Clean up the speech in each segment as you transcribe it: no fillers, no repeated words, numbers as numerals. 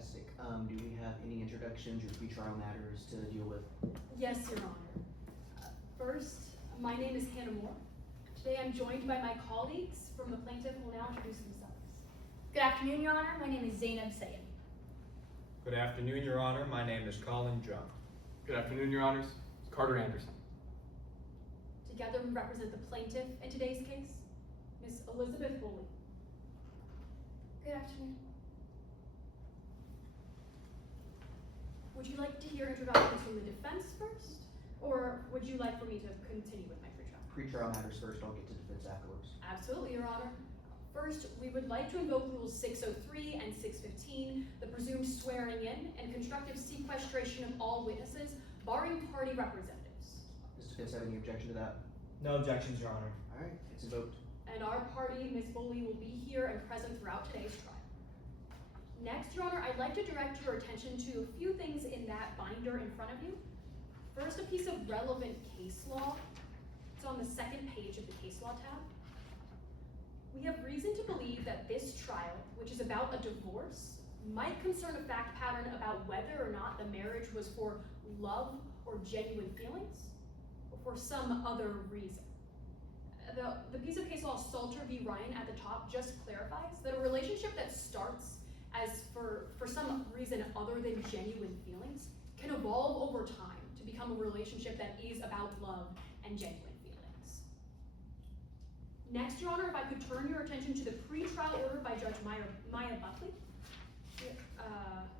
Fantastic. Do we have any introductions or pretrial matters to deal with? Yes, Your Honor. First, my name is Hannah Moore. Today I'm joined by my colleagues from the plaintiff who will now introduce themselves. Good afternoon, Your Honor. My name is Zainab Sayed. Good afternoon, Your Honor. My name is Colin Jung. Good afternoon, Your Honors. Carter Anderson. Together we represent the plaintiff in today's case, Ms. Elizabeth Bully. Good afternoon. Would you like to hear introductions from the defense first? Or would you like for me to continue with my pretrial? Pretrial matters first, I'll get to defense afterwards. Absolutely, Your Honor. First, we would like to invoke Rules 603 and 615, the presumed swearing in and constructive sequestration of all witnesses, barring party representatives. Does defense have any objection to that? No objections, Your Honor. All right, it's invoked. And our party, Ms. Bully, will be here and present throughout today's trial. Next, Your Honor, I'd like to direct your attention to a few things in that binder in front of you. First, a piece of relevant case law. It's on the second page of the case law tab. We have reason to believe that this trial, which is about a divorce, might concern a fact pattern about whether or not the marriage was for love or genuine feelings, or for some other reason. The piece of case law, Salter v. Ryan at the top, just clarifies that a relationship that starts as for some reason other than genuine feelings can evolve over time to become a relationship that is about love and genuine feelings. Next, Your Honor, if I could turn your attention to the pretrial order by Judge Maya Buckley,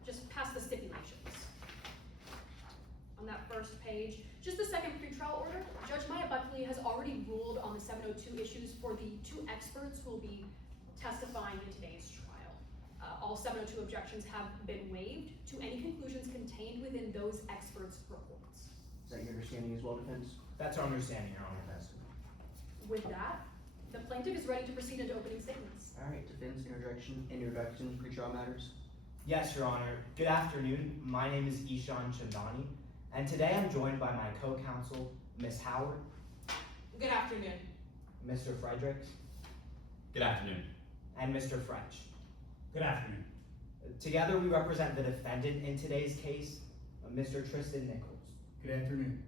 just past the stipulations. On that first page, just the second pretrial order, Judge Maya Buckley has already ruled on the 702 issues for the two experts who will be testifying in today's trial. All 702 objections have been waived to any conclusions contained within those experts' reports. Is that your understanding as well, defense? That's our understanding, Your Honor. With that, the plaintiff is ready to proceed into opening statements. All right, defense, introduction, pretrial matters. Yes, Your Honor. Good afternoon. My name is Ishan Chandani, and today I'm joined by my co-counsel, Ms. Howard. Good afternoon. Mr. Fredericks. Good afternoon. And Mr. French. Good afternoon. Together we represent the defendant in today's case, Mr. Tristan Nichols. Good afternoon.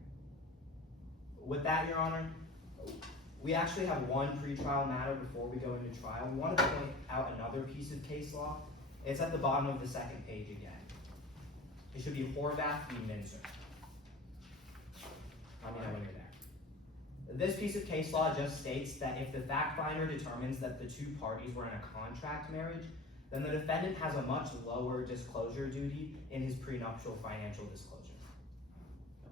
With that, Your Honor, we actually have one pretrial matter before we go into trial. We want to point out another piece of case law. It's at the bottom of the second page again. It should be Horvath v. Minzer. Let me know when you're there. This piece of case law just states that if the fact finder determines that the two parties were in a contract marriage, then the defendant has a much lower disclosure duty in his prenuptial financial disclosure.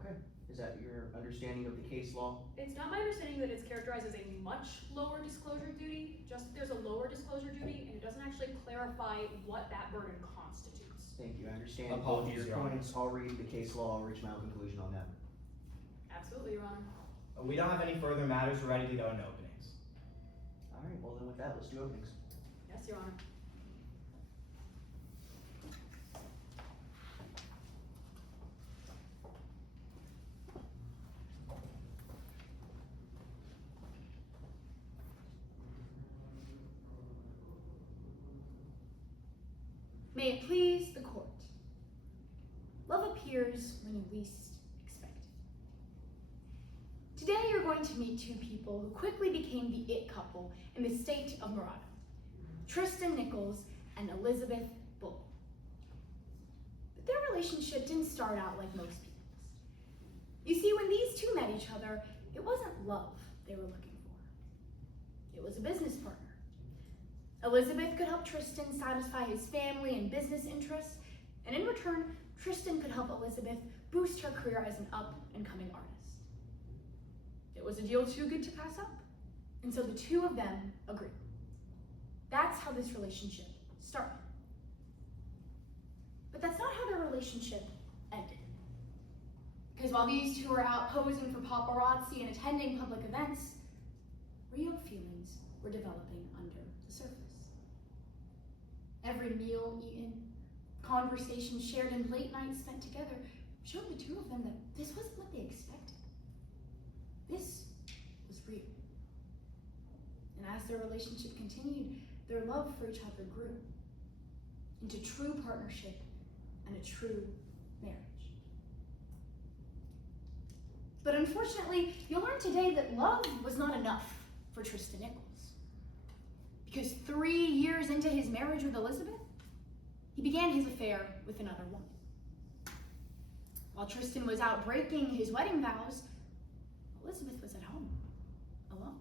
Okay, is that your understanding of the case law? It's not my understanding that it's characterized as a much lower disclosure duty, just that there's a lower disclosure duty, and it doesn't actually clarify what that burden constitutes. Thank you, I understand both of Apologies, your Your Honor. points. I'll read the case law, I'll reach my own conclusion on that. Absolutely, Your Honor. We don't have any further matters. We're ready to go into openings. All right, well then with that, let's do openings. Yes, Your Honor. May it please the court. Love appears when you least expect it. Today you're going to meet two people who quickly became the it couple in the state of Maraldi, Tristan Nichols and Elizabeth Bully. But their relationship didn't start out like most people's. You see, when these two met each other, it wasn't love they were looking for. It was a business partner. Elizabeth could help Tristan satisfy his family and business interests, and in return, Tristan could help Elizabeth boost her career as an up-and-coming artist. It was a deal too good to pass up, and so the two of them agreed. That's how this relationship started. But that's not how their relationship ended. Because while these two were out posing for paparazzi and attending public events, real feelings were developing under the surface. Every meal eaten, conversation shared, and late nights spent together showed the two of them that this wasn't what they expected. This was real. And as their relationship continued, their love for each other grew into true partnership and a true marriage. But unfortunately, you'll learn today that love was not enough for Tristan Nichols. Because 3 years into his marriage with Elizabeth, he began his affair with another woman. While Tristan was out breaking his wedding vows, Elizabeth was at home, alone.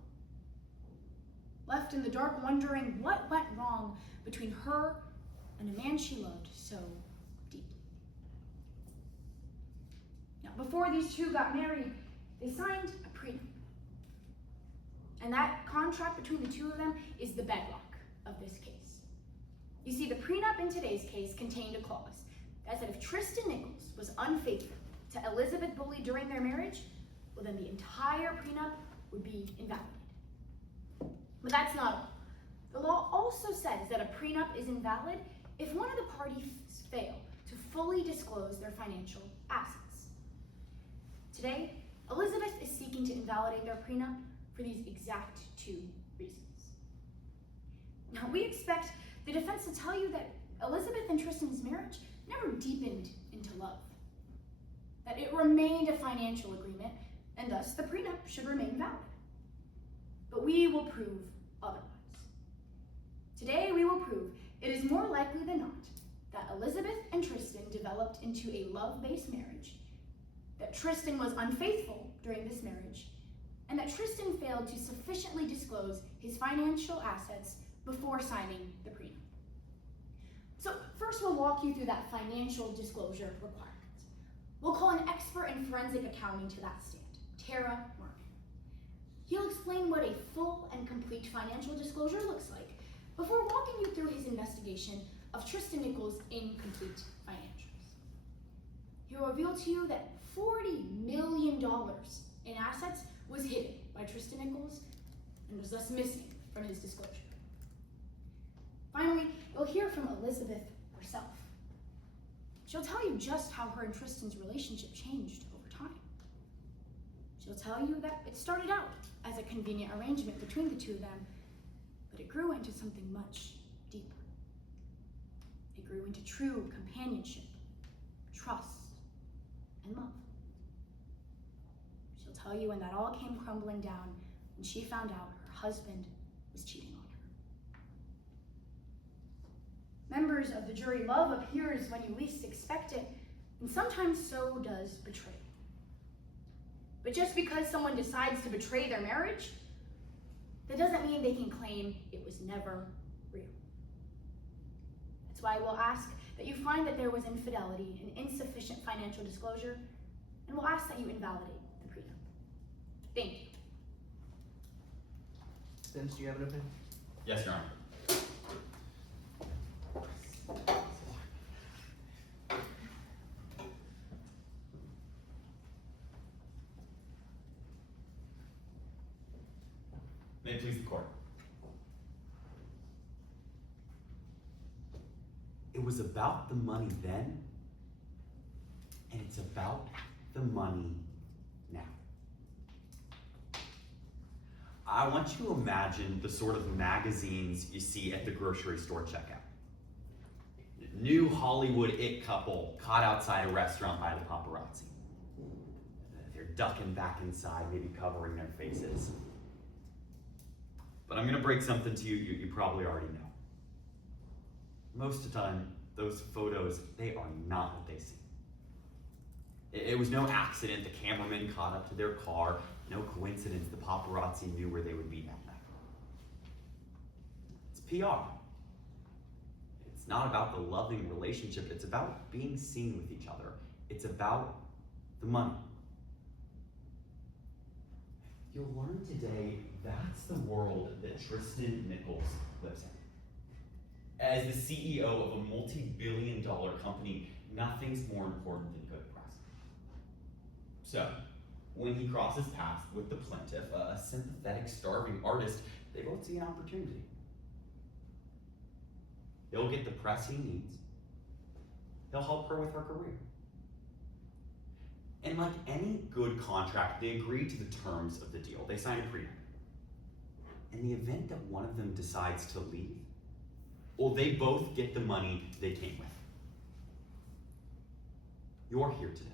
Left in the dark wondering what went wrong between her and a man she loved so deeply. Now, before these two got married, they signed a prenup. And that contract between the two of them is the bedrock of this case. You see, the prenup in today's case contained a clause that said if Tristan Nichols was unfaithful to Elizabeth Bully during their marriage, well, then the entire prenup would be invalidated. But that's not all. The law also says that a prenup is invalid if one of the parties fail to fully disclose their financial assets. Today, Elizabeth is seeking to invalidate their prenup for these exact two reasons. Now, we expect the defense to tell you that Elizabeth and Tristan's marriage never deepened into love, that it remained a financial agreement, and thus the prenup should remain valid. But we will prove otherwise. Today, we will prove it is more likely than not that Elizabeth and Tristan developed into a love-based marriage, that Tristan was unfaithful during this marriage, and that Tristan failed to sufficiently disclose his financial assets before signing the prenup. So first we'll walk you through that financial disclosure requirements. We'll call an expert in forensic accounting to that stand, Tara Morgan. He'll explain what a full and complete financial disclosure looks like before walking you through his investigation of Tristan Nichols' incomplete financials. He'll reveal to you that $40 million in assets was hidden by Tristan Nichols and was thus missing from his disclosure. Finally, you'll hear from Elizabeth herself. She'll tell you just how her and Tristan's relationship changed over time. She'll tell you that it started out as a convenient arrangement between the two of them, but it grew into something much deeper. It grew into true companionship, trust, and love. She'll tell you when that all came crumbling down when she found out her husband was cheating on her. Members of the jury, love appears when you least expect it, and sometimes so does betrayal. But just because someone decides to betray their marriage, that doesn't mean they can claim it was never real. That's why we'll ask that you find that there was infidelity and insufficient financial disclosure, and we'll ask that you invalidate the prenup. Thank you. Vince, do you have an opinion? Yes, Your Honor. May it please the court. It was about the money then, and it's about the money now. I want you to imagine the sort of magazines you see at the grocery store checkout. New Hollywood it couple caught outside a restaurant by the paparazzi. They're ducking back inside, maybe covering their faces. But I'm gonna break something to you you probably already know. Most of the time, those photos, they are not what they seem. It was no accident the cameraman caught up to their car, no coincidence the paparazzi knew where they would be that night. It's PR. It's not about the loving relationship, it's about being seen with each other. It's about the money. You'll learn today that's the world that Tristan Nichols lives in. As the CEO of a multi-billion-dollar company, nothing's more important than good press. So, when he crosses paths with the Plaintiff, a sympathetic, starving artist, they both see an opportunity. He'll get the press he needs. He'll help her with her career. And like any good contract, they agree to the terms of the deal. They sign a prenup. In the event that one of them decides to leave, well, they both get the money they came with. You're here today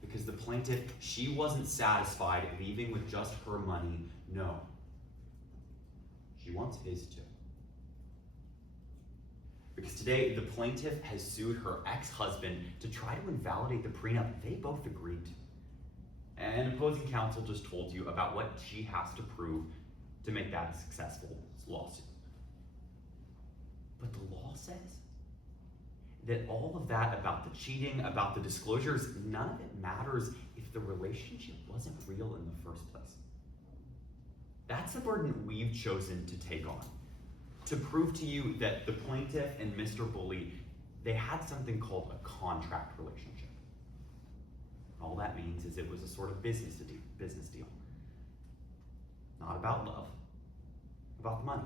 because the plaintiff, she wasn't satisfied leaving with just her money. No. She wants his too. Because today, the plaintiff has sued her ex-husband to try to invalidate the prenup they both agreed to. And opposing counsel just told you about what she has to prove to make that a successful lawsuit. But the law says that all of that about the cheating, about the disclosures, none of it matters if the relationship wasn't real in the first place. That's the burden we've chosen to take on, to prove to you that the plaintiff and Mr. Bully, they had something called a contract relationship. All that means is it was a sort of business deal. Not about love, about the money.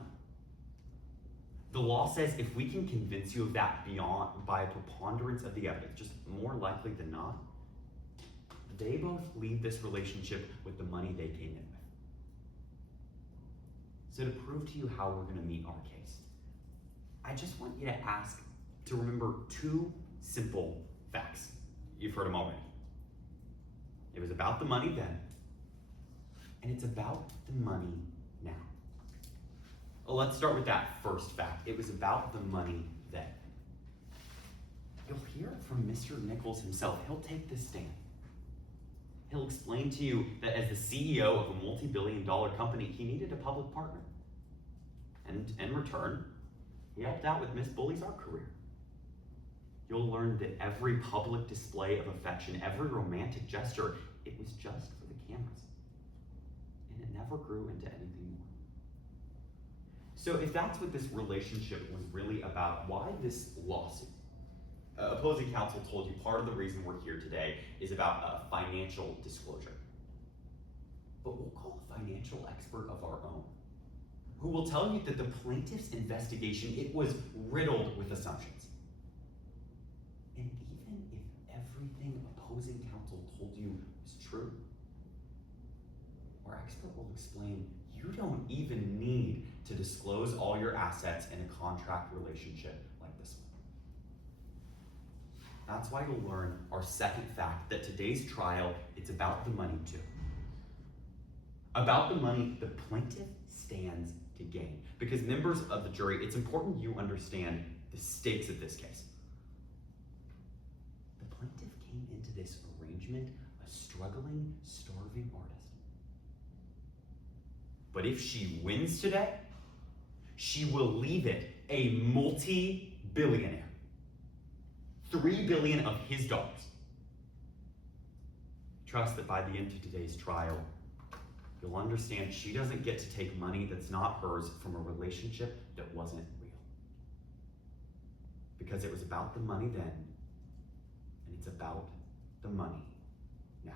The law says if we can convince you of that by a preponderance of the evidence, just more likely than not, they both leave this relationship with the money they came in with. So to prove to you how we're going to meet our case, I just want you to remember two simple facts. You've heard them already. It was about the money then, and it's about the money now. Well, let's start with that first fact. It was about the money then. You'll hear it from Mr. Nichols himself. He'll take this stand. He'll explain to you that as the CEO of a multi-billion-dollar company, he needed a public partner. And in return, he helped out with Miss Bully's art career. You'll learn that every public display of affection, every romantic gesture, it was just for the cameras. And it never grew into anything more. So if that's what this relationship was really about, why this lawsuit? Opposing counsel told you part of the reason we're here today is about financial disclosure. But we'll call a financial expert of our own, who will tell you that the plaintiff's investigation, it was riddled with assumptions. And even if everything opposing counsel told you was true, our expert will explain you don't even need to disclose all your assets in a contract relationship like this one. That's why you'll learn our second fact, that today's trial, it's about the money too. About the money the plaintiff stands to gain. Because members of the jury, it's important you understand the stakes of this case. The plaintiff came into this arrangement a struggling, starving artist. But if she wins today, she will leave it a multi-billionaire. $3 billion of his dollars. Trust that by the end of today's trial, you'll understand she doesn't get to take money that's not hers from a relationship that wasn't real. Because it was about the money then, and it's about the money now.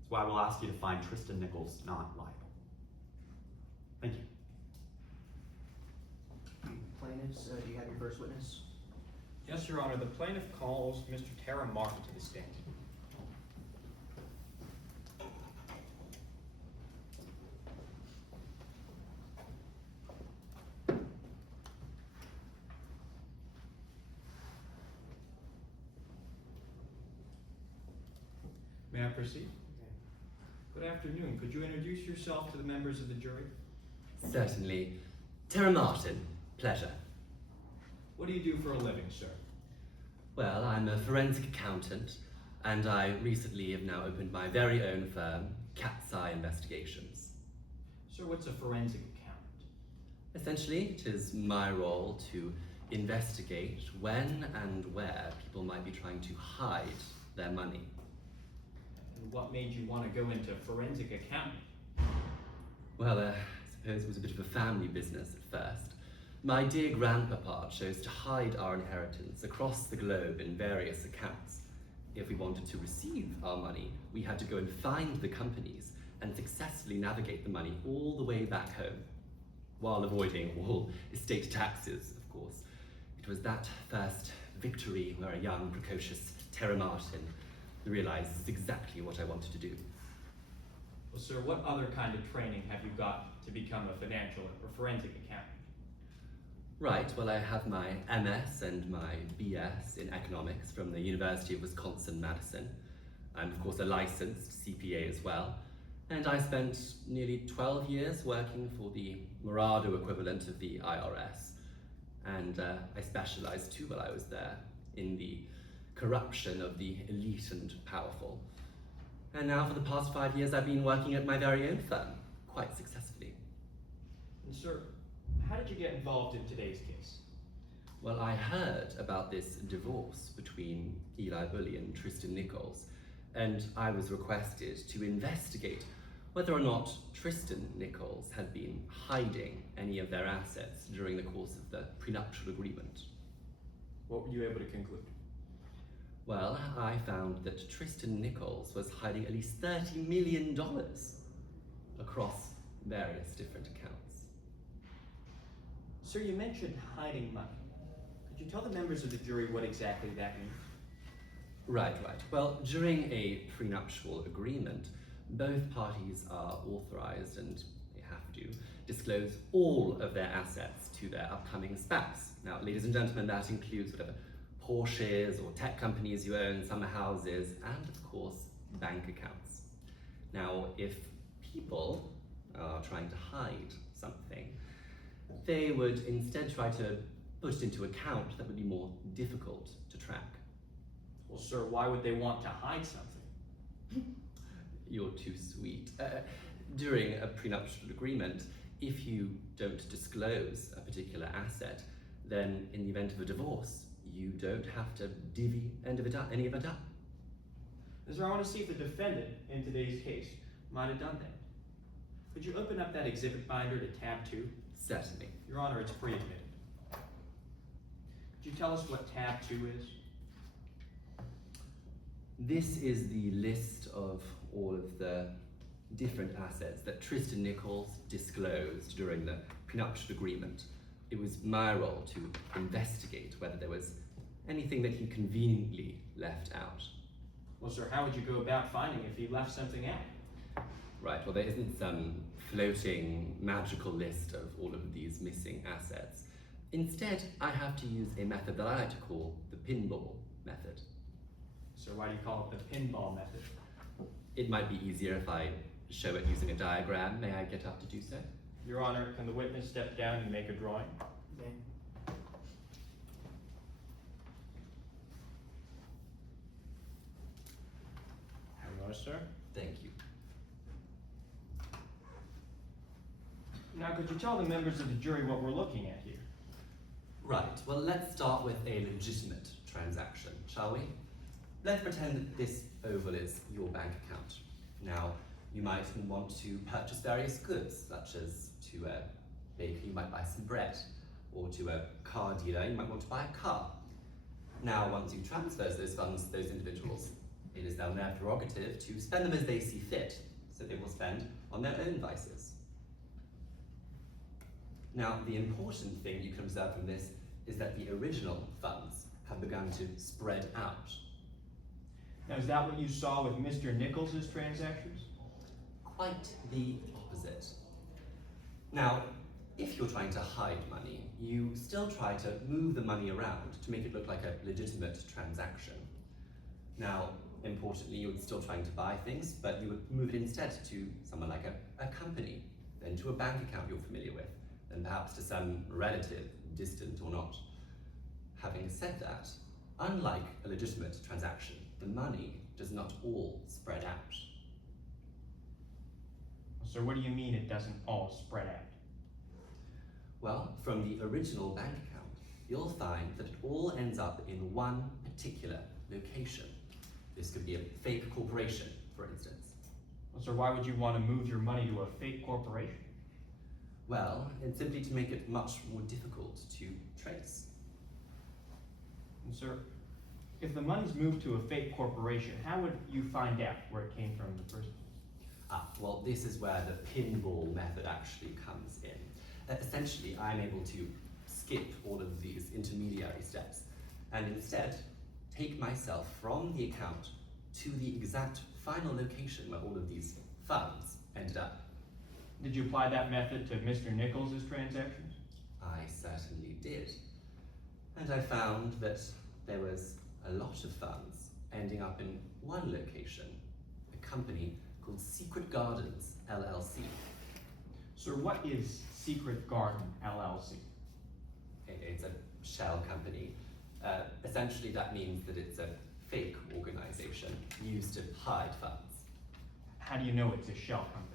That's why we'll ask you to find Tristan Nichols not liable. Thank you. Plaintiffs, do you have your first witness? Yes, Your Honor, the plaintiff calls Mr. Tara Martin to the stand. May I proceed? Good afternoon. Could you introduce yourself to the members of the jury? Certainly. Tara Martin, pleasure. What do you do for a living, sir? Well, I'm a forensic accountant, and I recently have now opened my very own firm, Cat's Eye Investigations. Sir, what's a forensic accountant? Essentially, it is my role to investigate when and where people might be trying to hide their money. And what made you want to go into forensic accounting? Well, I suppose it was a bit of a family business at first. My dear grandpapa chose to hide our inheritance across the globe in various accounts. If we wanted to receive our money, we had to go and find the companies and successfully navigate the money all the way back home, while avoiding all estate taxes, of course. It was that first victory where a young, precocious Tara Martin realized this is exactly what I wanted to do. Well, sir, what other kind of training have you got to become a financial or forensic accountant? Right, well, I have my MS and my BS in economics from the University of Wisconsin-Madison. I'm, of course, a licensed CPA as well. And I spent nearly 12 years working for the Morado equivalent of the IRS. And I specialized too while I was there in the corruption of the elite and powerful. And now for the past 5 years I've been working at my very own firm, quite successfully. And sir, how did you get involved in today's case? Well, I heard about this divorce between Eli Bully and Tristan Nichols, and I was requested to investigate whether or not Tristan Nichols had been hiding any of their assets during the course of the prenuptial agreement. What were you able to conclude? Well, I found that Tristan Nichols was hiding at least $30 million across various different accounts. Sir, you mentioned hiding money. Could you tell the members of the jury what exactly that means? Right. Well, during a prenuptial agreement, both parties are authorized, and they have to, disclose all of their assets to their upcoming spouse. Now, ladies and gentlemen, that includes whatever Porsches or tech companies you own, summer houses, and of course, bank accounts. Now, if people are trying to hide something, they would instead try to put it into account that would be more difficult to track. Well, sir, why would they want to hide something? You're too sweet. During a prenuptial agreement, if you don't disclose a particular asset, then in the event of a divorce, you don't have to divvy any of it up. Sir, I want to see if the defendant in today's case might have done that. Could you open up that exhibit binder to tab 2? Certainly. Your Honor, it's pre-admitted. Could you tell us what tab 2 is? This is the list of all of the different assets that Tristan Nichols disclosed during the prenuptial agreement. It was my role to investigate whether there was anything that he conveniently left out. Well, sir, how would you go about finding if he left something out? Right, well, there isn't some floating magical list of all of these missing assets. Instead, I have to use a method that I like to call the pinball method. So why do you call it the pinball method? It might be easier if I show it using a diagram. May I get up to do so? Your Honor, can the witness step down and make a drawing? Hello, sir. Thank you. Now, could you tell the members of the jury what we're looking at here? Right, well, let's start with a legitimate transaction, shall we? Let's pretend that this oval is your bank account. Now, you might want to purchase various goods, such as to a baker, you might buy some bread, or to a car dealer, you might want to buy a car. Now, once you transfer those funds to those individuals, it is now their prerogative to spend them as they see fit, so they will spend on their own vices. Now, the important thing you can observe from this is that the original funds have begun to spread out. Now, is that what you saw with Mr. Nichols' transactions? Quite the opposite. Now, if you're trying to hide money, you still try to move the money around to make it look like a legitimate transaction. Now, importantly, you're still trying to buy things, but you would move it instead to someone like a company, then to a bank account you're familiar with, then perhaps to some relative, distant or not. Having said that, unlike a legitimate transaction, the money does not all spread out. So what do you mean it doesn't all spread out? Well, from the original bank account, you'll find that it all ends up in one particular location. This could be a fake corporation, for instance. Well, sir, why would you want to move your money to a fake corporation? Well, it's simply to make it much more difficult to trace. And sir, if the money's moved to a fake corporation, how would you find out where it came from in the first place? Well, this is where the pinball method actually comes in. Essentially, I'm able to skip all of these intermediary steps and instead take myself from the account to the exact final location where all of these funds ended up. Did you apply that method to Mr. Nichols' transactions? I certainly did. And I found that there was a lot of funds ending up in one location, a company called Secret Gardens, LLC. Sir, what is Secret Garden LLC? It's a shell company. Essentially, that means that it's a fake organization used to hide funds. How do you know it's a shell company?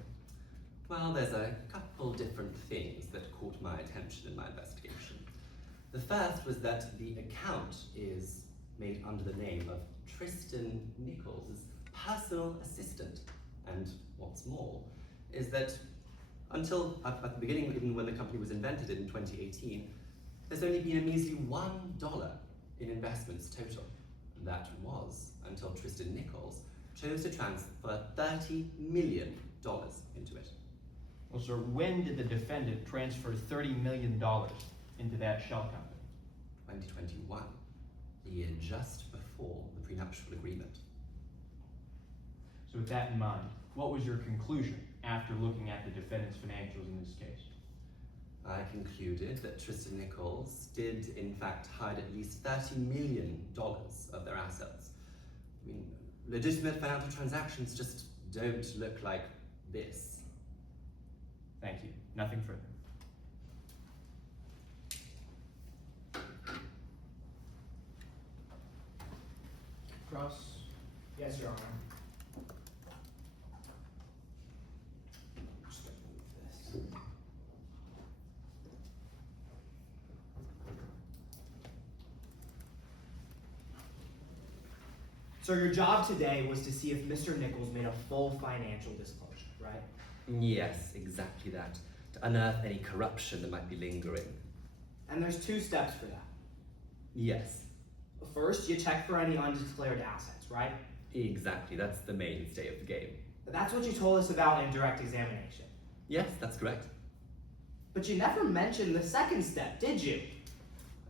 Well, there's a couple different things that caught my attention in my investigation. The first was that the account is made under the name of Tristan Nichols' personal assistant. And what's more, is that until at the beginning, even when the company was invented in 2018, there's only been a measly $1 in investments total. That was until Tristan Nichols chose to transfer $30 million into it. Well, sir, when did the defendant transfer $30 million into that shell company? 2021, the year just before the prenuptial agreement. So with that in mind, what was your conclusion after looking at the defendant's financials in this case? I concluded that Tristan Nichols did in fact hide at least $30 million of their assets. I mean, legitimate financial transactions just don't look like this. Thank you. Nothing further. Cross. Yes, Your Honor. Just gonna move this. So your job today was to see if Mr. Nichols made a full financial disclosure, right? Yes, exactly that. To unearth any corruption that might be lingering. And there's two steps for that. Yes, First, you check for any undeclared assets, right? exactly. That's the mainstay of the game. That's what you told us about in direct examination. Yes, that's correct. But you never mentioned the second step, did you?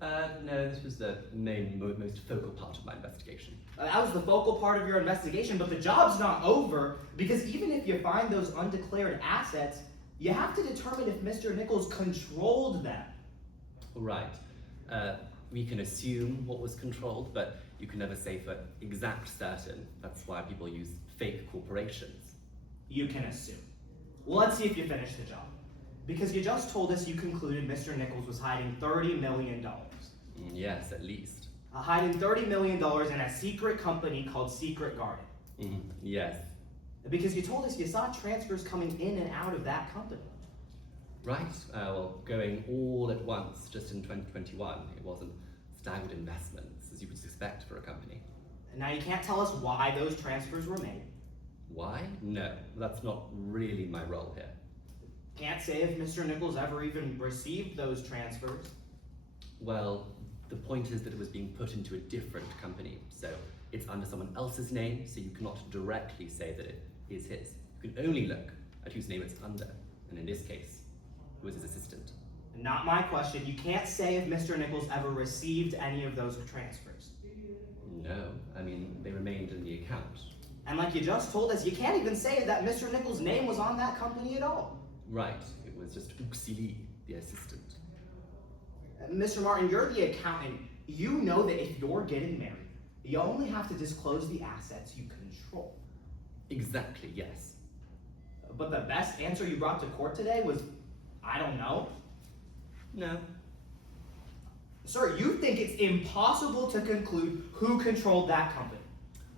No, this was the most focal part of my investigation. That was the focal part of your investigation, but the job's not over, because even if you find those undeclared assets, you have to determine if Mr. Nichols controlled them. Right. We can assume what was controlled, but you can never say for exact certain. That's why people use fake corporations. You can assume. Well, let's see if you finish the job. Because you just told us you concluded Mr. Nichols was hiding $30 million. Yes, at least. Hiding $30 million in a secret company called Secret Garden. Yes. Because you told us you saw transfers coming in and out of that company. Right. Well, going all at once just in 2021, it wasn't staggered investments, as you would expect for a company. And now you can't tell us why those transfers were made. Why? No, that's not really my role here. Can't say if Mr. Nichols ever even received those transfers. Well, the point is that it was being put into a different company, so it's under someone else's name, so you cannot directly say that it is his. You can only look at whose name it's under, and in this case, it was his assistant. Not my question. You can't say if Mr. Nichols ever received any of those transfers. No, I mean, they remained in the account. And like you just told us, you can't even say that Mr. Nichols' name was on that company at all. Right, it was just Uxili, the assistant. Mr. Martin, you're the accountant. You know that if you're getting married, you only have to disclose the assets you control. Exactly, yes. But the best answer you brought to court today was, I don't know. No. Sir, you think it's impossible to conclude who controlled that company.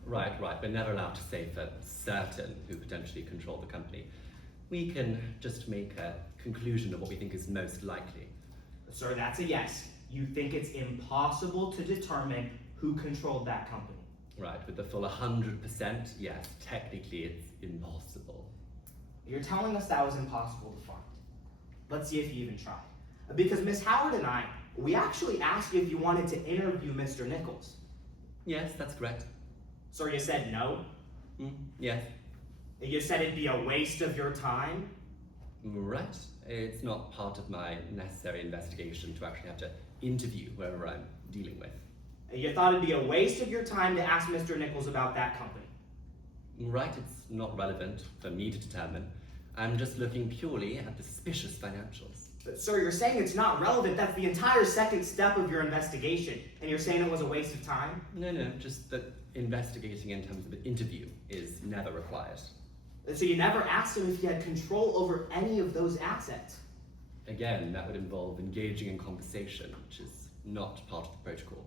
Right. We're never allowed to say for certain who potentially controlled the company. We can just make a conclusion of what we think is most likely. Sir, that's a yes. You think it's impossible to determine who controlled that company. Right, with the full 100%, yes, technically it's impossible. You're telling us that was impossible to find. Let's see if you even tried. Because Miss Howard and I, we actually asked you if you wanted to interview Mr. Nichols. Yes, that's correct. Sir, you said no? Yes. You said it'd be a waste of your time? Right. It's not part of my necessary investigation to actually have to interview whoever I'm dealing with. You thought it'd be a waste of your time to ask Mr. Nichols about that company? Right, it's not relevant for me to determine. I'm just looking purely at the suspicious financials. But sir, you're saying it's not relevant. That's the entire second step of your investigation. And you're saying it was a waste of time? No, just that investigating in terms of an interview is never required. So you never asked him if he had control over any of those assets? Again, that would involve engaging in conversation, which is not part of the protocol.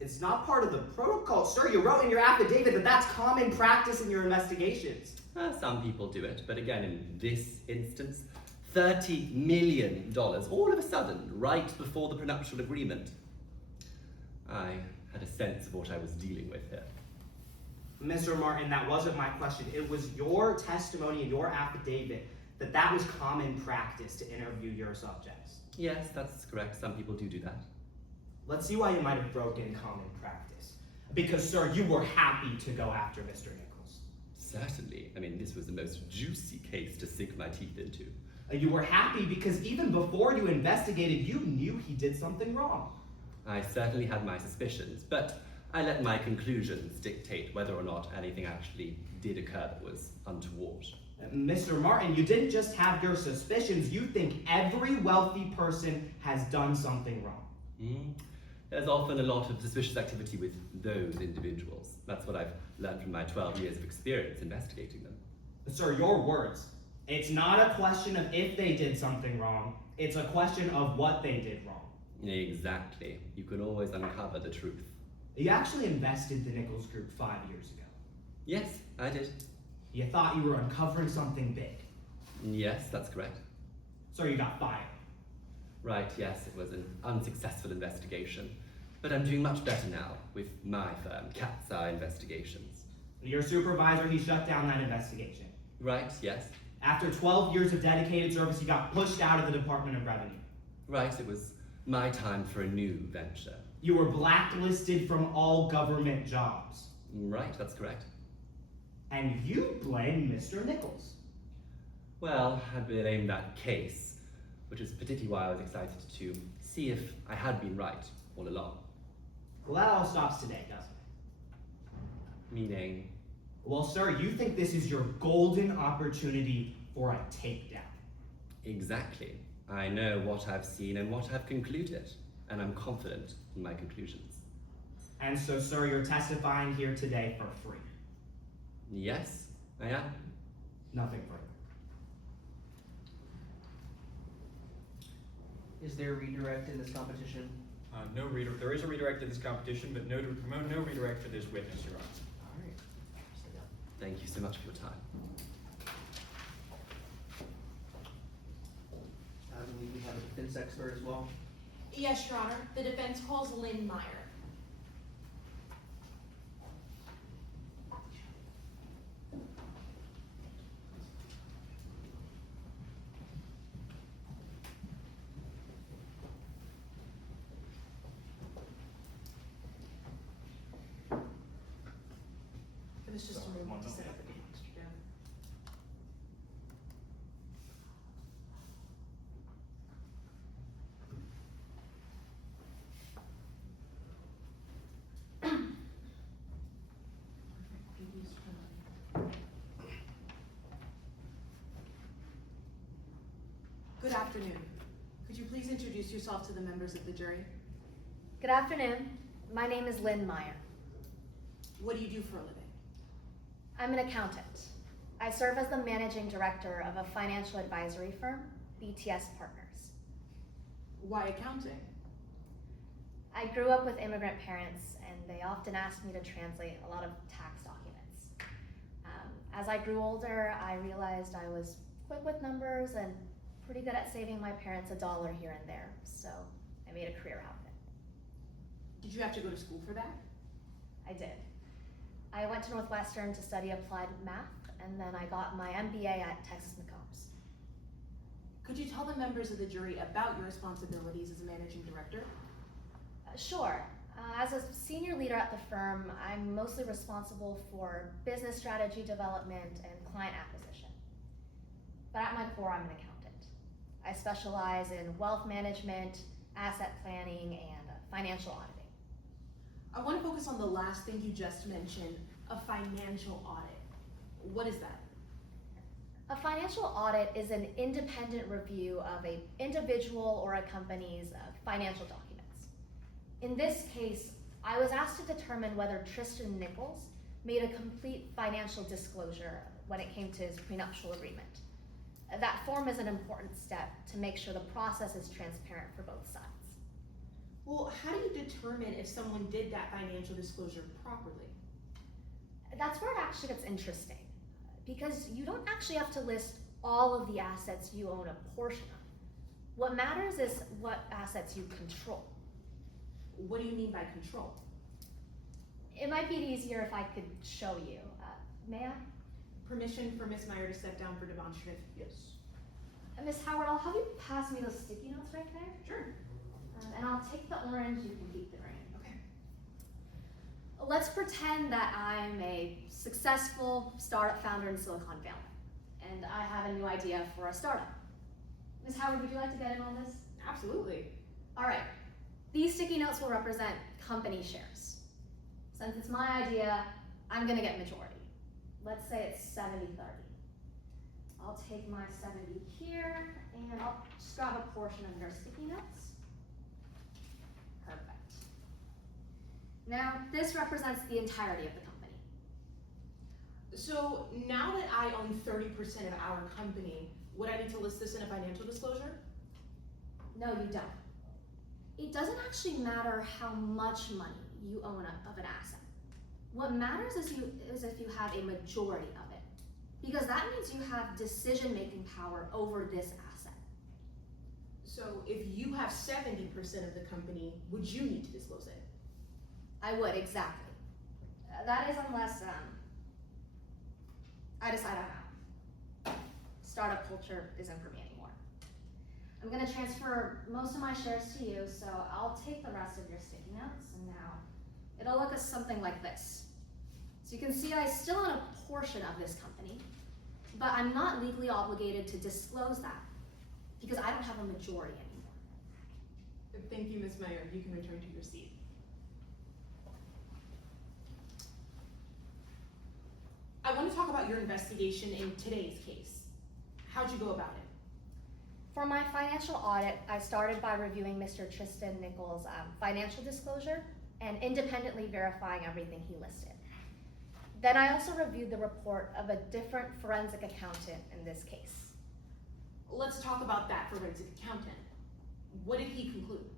It's not part of the protocol. Sir, you wrote in your affidavit that that's common practice in your investigations. Some people do it, but again, in this instance, $30 million, all of a sudden, right before the prenuptial agreement. I had a sense of what I was dealing with here. Mr. Martin, that wasn't my question. It was your testimony in your affidavit that that was common practice to interview your subjects. Yes, that's correct. Some people do that. Let's see why you might have broken common practice. Because, sir, you were happy to go after Mr. Nichols. Certainly. I mean, this was the most juicy case to sink my teeth into. You were happy because even before you investigated, you knew he did something wrong. I certainly had my suspicions, but I let my conclusions dictate whether or not anything actually did occur that was untoward. Mr. Martin, you didn't just have your suspicions, you think every wealthy person has done something wrong. There's often a lot of suspicious activity with those individuals. That's what I've learned from my 12 years of experience investigating them. Sir, your words. It's not a question of if they did something wrong, it's a question of what they did wrong. Exactly. You can always uncover the truth. You actually invested the Nichols Group 5 years ago. Yes, I did. You thought you were uncovering something big. Yes, that's correct. So you got fired. Right, yes, it was an unsuccessful investigation. But I'm doing much better now with my firm, Cat's Eye Investigations. Your supervisor, he shut down that investigation. Right, yes. After 12 years of dedicated service, you got pushed out of the Department of Revenue. Right, it was my time for a new venture. You were blacklisted from all government jobs. Right, that's correct. And you blame Mr. Nichols. Well, I blame that case, which is particularly why I was excited to see if I had been right all along. Well, that all stops today, doesn't it? Meaning? Well, sir, you think this is your golden opportunity for a takedown. Exactly. I know what I've seen and what I've concluded, and I'm confident in my conclusions. And so, sir, you're testifying here today for free. Yes, I am. Nothing further. Is there a redirect in this competition? No redirect. There is a redirect to this competition, but no redirect for this witness, Your Honor. All right. Sit down. Thank you so much for your time. I believe we have a defense expert as well. Yes, Your Honor. The defense calls Lynn Meyer. It was just a moment to set up the Amsterdam. Good afternoon. Could you please introduce yourself to the members of the jury? Good afternoon. My name is Lynn Meyer. What do you do for a living? I'm an accountant. I serve as the managing director of a financial advisory firm, BTS Partners. Why accounting? I grew up with immigrant parents, and they often asked me to translate a lot of tax documents. As I grew older, I realized I was quick with numbers and pretty good at saving my parents $1 here and there, so I made a career out of it. Did you have to go to school for that? I did. I went to Northwestern to study applied math, and then I got my MBA at Texas McCombs. Could you tell the members of the jury about your responsibilities as a managing director? Sure. As a senior leader at the firm, I'm mostly responsible for business strategy development and client acquisition. But at my core, I'm an accountant. I specialize in wealth management, asset planning, and financial auditing. I want to focus on the last thing you just mentioned, a financial audit. What is that? A financial audit is an independent review of an individual or a company's financial documents. In this case, I was asked to determine whether Tristan Nichols made a complete financial disclosure when it came to his prenuptial agreement. That form is an important step to make sure the process is transparent for both sides. Well, how do you determine if someone did that financial disclosure properly? That's where it actually gets interesting, because you don't actually have to list all of the assets you own a portion of. What matters is what assets you control. What do you mean by control? It might be easier if I could show you. May I? Permission for Ms. Meyer to step down for demonstrative? Yes. Miss Howard, I'll have you pass me those sticky notes right there. Sure. And I'll take the orange, you can keep the green. Okay. Let's pretend that I'm a successful startup founder in Silicon Valley, and I have a new idea for a startup. Ms. Howard, would you like to get in on this? Absolutely. All right. These sticky notes will represent company shares. Since it's my idea, I'm gonna get majority. Let's say it's 70-30. I'll take my 70 here, and I'll just grab a portion of their sticky notes. Perfect. Now, this represents the entirety of the company. So now that I own 30% of our company, would I need to list this in a financial disclosure? No, you don't. It doesn't actually matter how much money you own of an asset. What matters is if you have a majority of it, because that means you have decision-making power over this asset. So if you have 70% of the company, would you need to disclose it? I would, exactly. That is unless I decide I'm out. Startup culture isn't for me anymore. I'm gonna transfer most of my shares to you, so I'll take the rest of your sticky notes, and now it'll look as something like this. So you can see I still own a portion of this company, but I'm not legally obligated to disclose that because I don't have a majority anymore. Thank you, Ms. Meyer. You can return to your seat. I want to talk about your investigation in today's case. How'd you go about it? For my financial audit, I started by reviewing Mr. Tristan Nichols' financial disclosure and independently verifying everything he listed. Then I also reviewed the report of a different forensic accountant in this case. Let's talk about that forensic accountant. What did he conclude?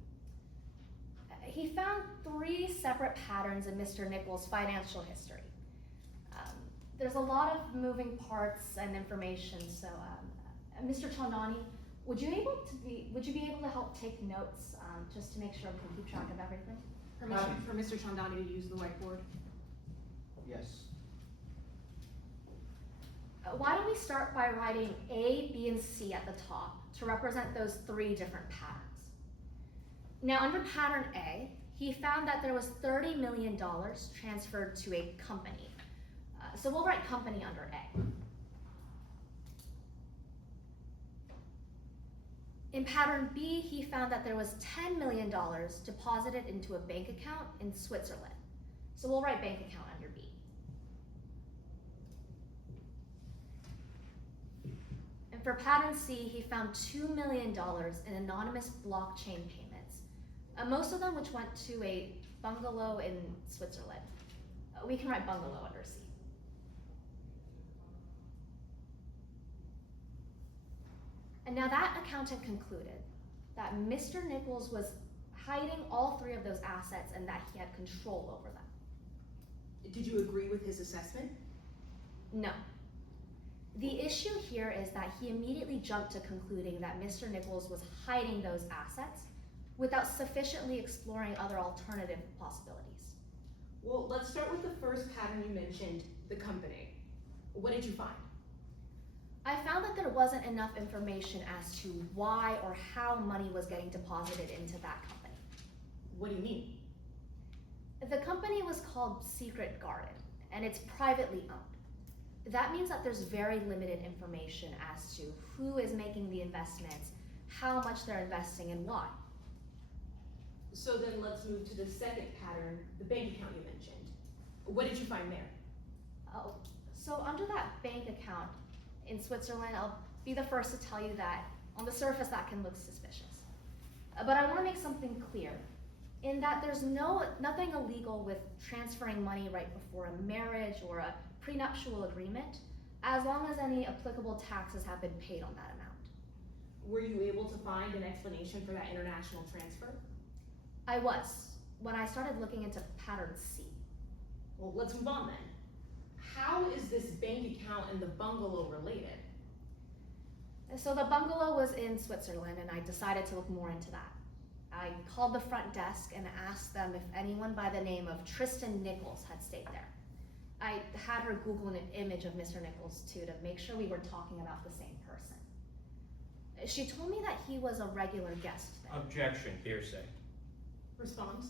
He found 3 separate patterns in Mr. Nichols' financial history. There's a lot of moving parts and information, so Mr. Chandani, would you be able to help take notes just to make sure we can keep track of everything? Permission for Mr. Chandani to use the whiteboard? Yes. Why don't we start by writing A, B, and C at the top to represent those 3 different patterns. Now under pattern A, he found that there was $30 million transferred to a company. So we'll write company under A. In pattern B, he found that there was $10 million deposited into a bank account in Switzerland. So we'll write bank account under B. And for pattern C, he found $2 million in anonymous blockchain payments, most of them which went to a bungalow in Switzerland. We can write bungalow under C. And now that accountant concluded that Mr. Nichols was hiding all 3 of those assets and that he had control over them. Did you agree with his assessment? No. The issue here is that he immediately jumped to concluding that Mr. Nichols was hiding those assets without sufficiently exploring other alternative possibilities. Well, let's start with the first pattern you mentioned, the company. What did you find? I found that there wasn't enough information as to why or how money was getting deposited into that company. What do you mean? The company was called Secret Garden, and it's privately owned. That means that there's very limited information as to who is making the investments, how much they're investing, and why. So then let's move to the second pattern, the bank account you mentioned. What did you find there? Oh, so under that bank account, in Switzerland, I'll be the first to tell you that on the surface that can look suspicious. But I want to make something clear in that there's nothing illegal with transferring money right before a marriage or a prenuptial agreement, as long as any applicable taxes have been paid on that amount. Were you able to find an explanation for that international transfer? I was, when I started looking into pattern C. Well, let's move on then. How is this bank account and the bungalow related? So the bungalow was in Switzerland, and I decided to look more into that. I called the front desk and asked them if anyone by the name of Tristan Nichols had stayed there. I had her Google an image of Mr. Nichols too to make sure we were talking about the same person. She told me that he was a regular guest there. Objection, hearsay. Response.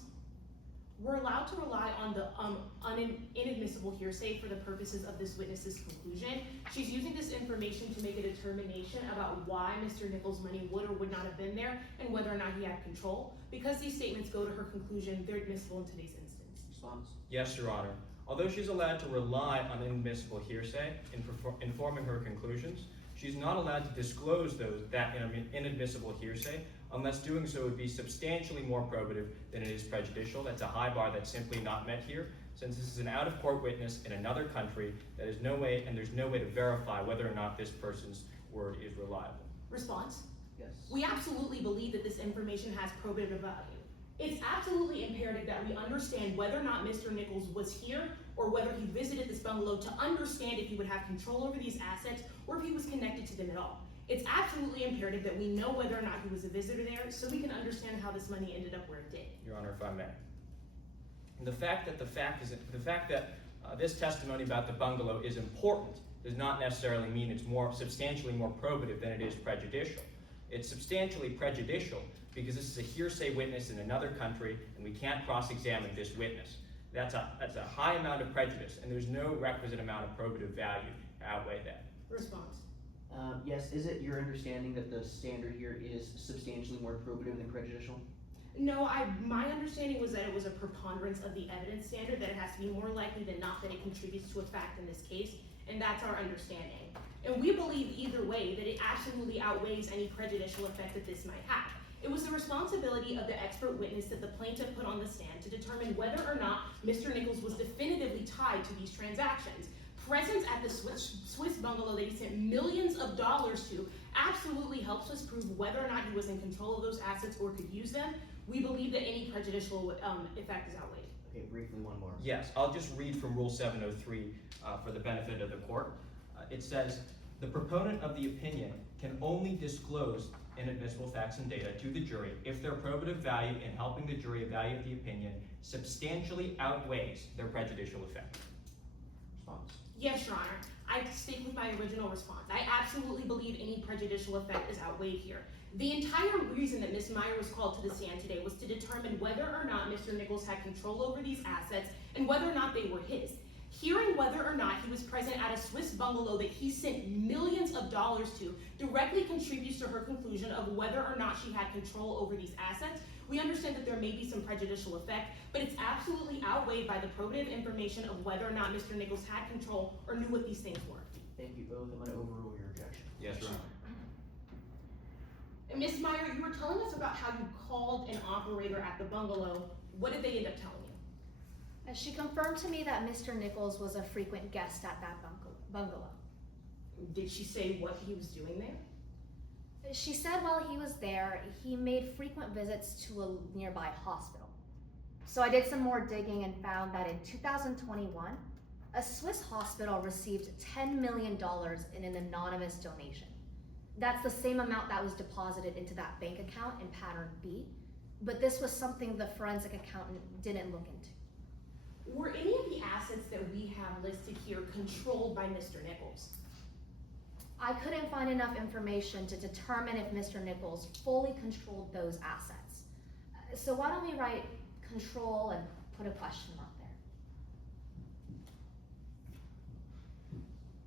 We're allowed to rely on the inadmissible hearsay for the purposes of this witness's conclusion. She's using this information to make a determination about why Mr. Nichols' money would or would not have been there and whether or not he had control. Because these statements go to her conclusion, they're admissible in today's instance. Response? Yes, Your Honor. Although she's allowed to rely on inadmissible hearsay in informing her conclusions, she's not allowed to disclose that inadmissible hearsay unless doing so would be substantially more probative than it is prejudicial. That's a high bar that's simply not met here, since this is an out-of-court witness in another country. There's no way to verify whether or not this person's word is reliable. Response. Yes. We absolutely believe that this information has probative value. It's absolutely imperative that we understand whether or not Mr. Nichols was here or whether he visited this bungalow to understand if he would have control over these assets or if he was connected to them at all. It's absolutely imperative that we know whether or not he was a visitor there so we can understand how this money ended up where it did. Your Honor, if I may. The fact that this testimony about the bungalow is important does not necessarily mean it's substantially more probative than it is prejudicial. It's substantially prejudicial because this is a hearsay witness in another country and we can't cross-examine this witness. That's a high amount of prejudice, and there's no requisite amount of probative value to outweigh that. Response. Yes, is it your understanding that the standard here is substantially more probative than prejudicial? No, my understanding was that it was a preponderance of the evidence standard, that it has to be more likely than not that it contributes to a fact in this case, and that's our understanding. And we believe either way that it absolutely outweighs any prejudicial effect that this might have. It was the responsibility of the expert witness that the plaintiff put on the stand to determine whether or not Mr. Nichols was definitively tied to these transactions. Presence at the Swiss bungalow that he sent millions of dollars to absolutely helps us prove whether or not he was in control of those assets or could use them. We believe that any prejudicial effect is outweighed. Okay, briefly one more. Yes, I'll just read from Rule 703 for the benefit of the court. It says, the proponent of the opinion can only disclose inadmissible facts and data to the jury if their probative value in helping the jury evaluate the opinion substantially outweighs their prejudicial effect. Response? Yes, Your Honor. I stick with my original response. I absolutely believe any prejudicial effect is outweighed here. The entire reason that Ms. Meyer was called to the stand today was to determine whether or not Mr. Nichols had control over these assets and whether or not they were his. Hearing whether or not he was present at a Swiss bungalow that he sent millions of dollars to directly contributes to her conclusion of whether or not she had control over these assets. We understand that there may be some prejudicial effect, but it's absolutely outweighed by the probative information of whether or not Mr. Nichols had control or knew what these things were. Thank you both. I'm going to overrule your objection. Yes, Your Honor. Ms. Meyer, you were telling us about how you called an operator at the bungalow. What did they end up telling you? She confirmed to me that Mr. Nichols was a frequent guest at that bungalow. Did she say what he was doing there? She said while he was there, he made frequent visits to a nearby hospital. So I did some more digging and found that in 2021, a Swiss hospital received $10 million in an anonymous donation. That's the same amount that was deposited into that bank account in pattern B, but this was something the forensic accountant didn't look into. Were any of the assets that we have listed here controlled by Mr. Nichols? I couldn't find enough information to determine if Mr. Nichols fully controlled those assets. So why don't we write control and put a question mark there?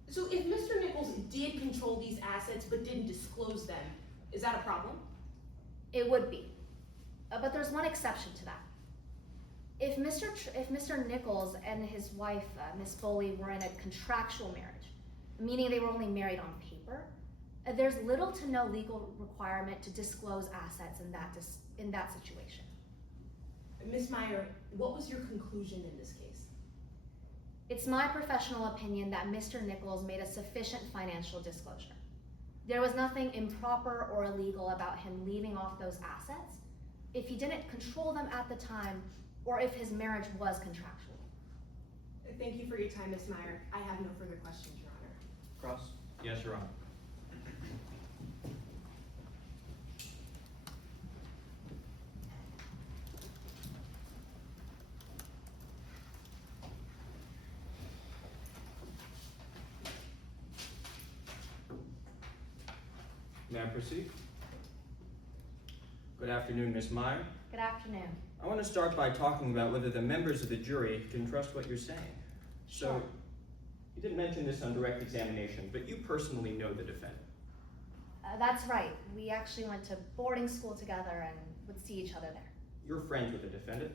So if Mr. Nichols did control these assets but didn't disclose them, is that a problem? It would be, but there's one exception to that. If Mr. Nichols and his wife, Miss Foley, were in a contractual marriage, meaning they were only married on paper, there's little to no legal requirement to disclose assets in that situation. Ms. Meyer, what was your conclusion in this case? It's my professional opinion that Mr. Nichols made a sufficient financial disclosure. There was nothing improper or illegal about him leaving off those assets if he didn't control them at the time or if his marriage was contractual. Thank you for your time, Ms. Meyer. I have no further questions, Your Honor. Cross. Yes, Your Honor. May I proceed? Good afternoon, Ms. Meyer. Good afternoon. I want to start by talking about whether the members of the jury can trust what you're saying. So, Sure. you didn't mention this on direct examination, but you personally know the defendant. That's right. We actually went to boarding school together and would see each other there. You're friends with the defendant.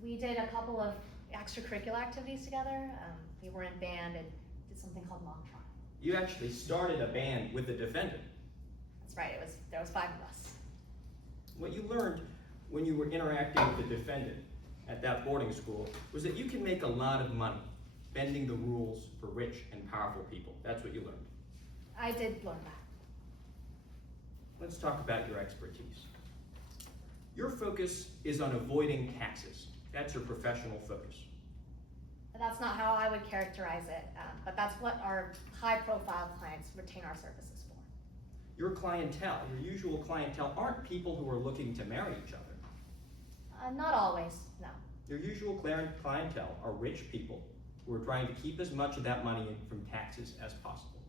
We did a couple of extracurricular activities together. We were in band and did something called mock trial. You actually started a band with the defendant. That's right. There was 5 of us. What you learned when you were interacting with the defendant at that boarding school was that you can make a lot of money bending the rules for rich and powerful people. That's what you learned. I did learn that. Let's talk about your expertise. Your focus is on avoiding taxes. That's your professional focus. That's not how I would characterize it, but that's what our high-profile clients retain our services for. Your clientele, your usual clientele, aren't people who are looking to marry each other. Not always, no. Your usual clientele are rich people who are trying to keep as much of that money from taxes as possible.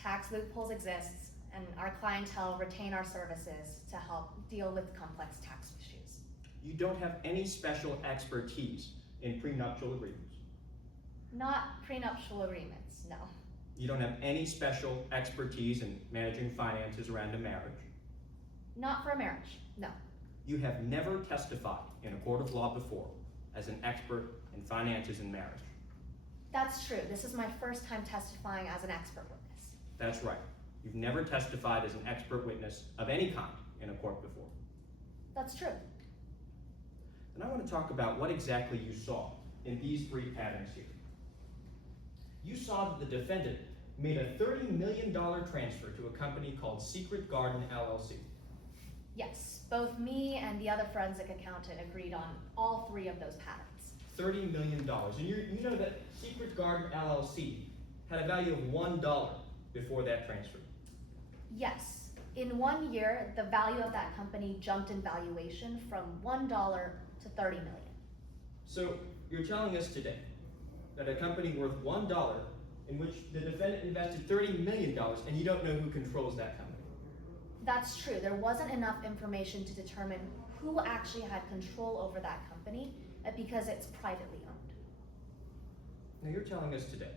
Tax loopholes exist, and our clientele retain our services to help deal with complex tax issues. You don't have any special expertise in prenuptial agreements. Not prenuptial agreements, no. You don't have any special expertise in managing finances around a marriage. Not for a marriage, no. You have never testified in a court of law before as an expert in finances and marriage. That's true. This is my first time testifying as an expert witness. That's right. You've never testified as an expert witness of any kind in a court before. That's true. And I want to talk about what exactly you saw in these 3 patterns here. You saw that the defendant made a $30 million transfer to a company called Secret Garden LLC. Yes, both me and the other forensic accountant agreed on all 3 of those patterns. $30 million. And you know that Secret Garden LLC had a value of $1 before that transfer. Yes. In 1 year, the value of that company jumped in valuation from $1 to $30 million. So you're telling us today that a company worth $1 in which the defendant invested $30 million and you don't know who controls that company. That's true. There wasn't enough information to determine who actually had control over that company because it's privately owned. Now you're telling us today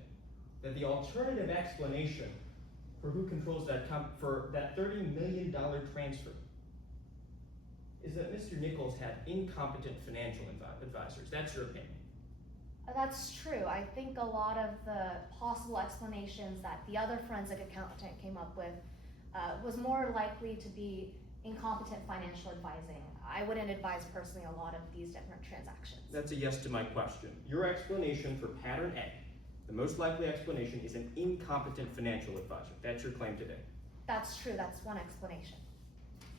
that the alternative explanation for who controls that for that $30 million transfer is that Mr. Nichols had incompetent financial advisors. That's your opinion. That's true. I think a lot of the possible explanations that the other forensic accountant came up with was more likely to be incompetent financial advising. I wouldn't advise personally a lot of these different transactions. That's a yes to my question. Your explanation for pattern A, the most likely explanation, is an incompetent financial advisor. That's your claim today. That's true. That's one explanation.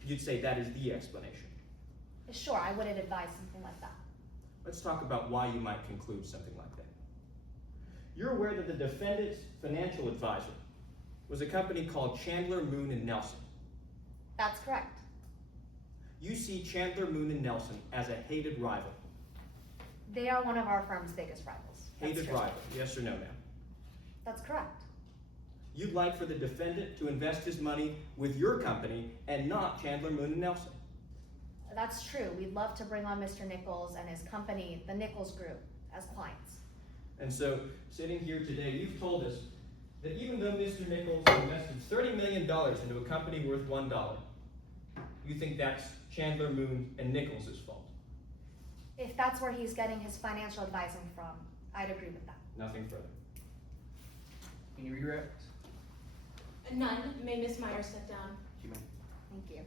You'd say that is the explanation. Sure, I wouldn't advise something like that. Let's talk about why you might conclude something like that. You're aware that the defendant's financial advisor was a company called Chandler, Moon and Nelson. That's correct. You see Chandler, Moon and Nelson as a hated rival. They are one of our firm's biggest rivals. That's Hated true. rival, yes or no, ma'am? That's correct. You'd like for the defendant to invest his money with your company and not Chandler, Moon and Nelson. That's true. We'd love to bring on Mr. Nichols and his company, the Nichols Group, as clients. And so, sitting here today, you've told us that even though Mr. Nichols invested $30 million into a company worth $1, you think that's Chandler, Moon, and Nichols' fault. If that's where he's getting his financial advising from, I'd agree with that. Nothing further. Any redirect? None. May Ms. Meyer step down. You may. Thank you.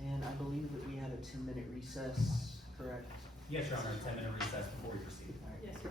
And I believe that we had a 10-minute recess, correct? Yes, Your Honor, 10-minute recess before we proceed. All right. Yes, sir.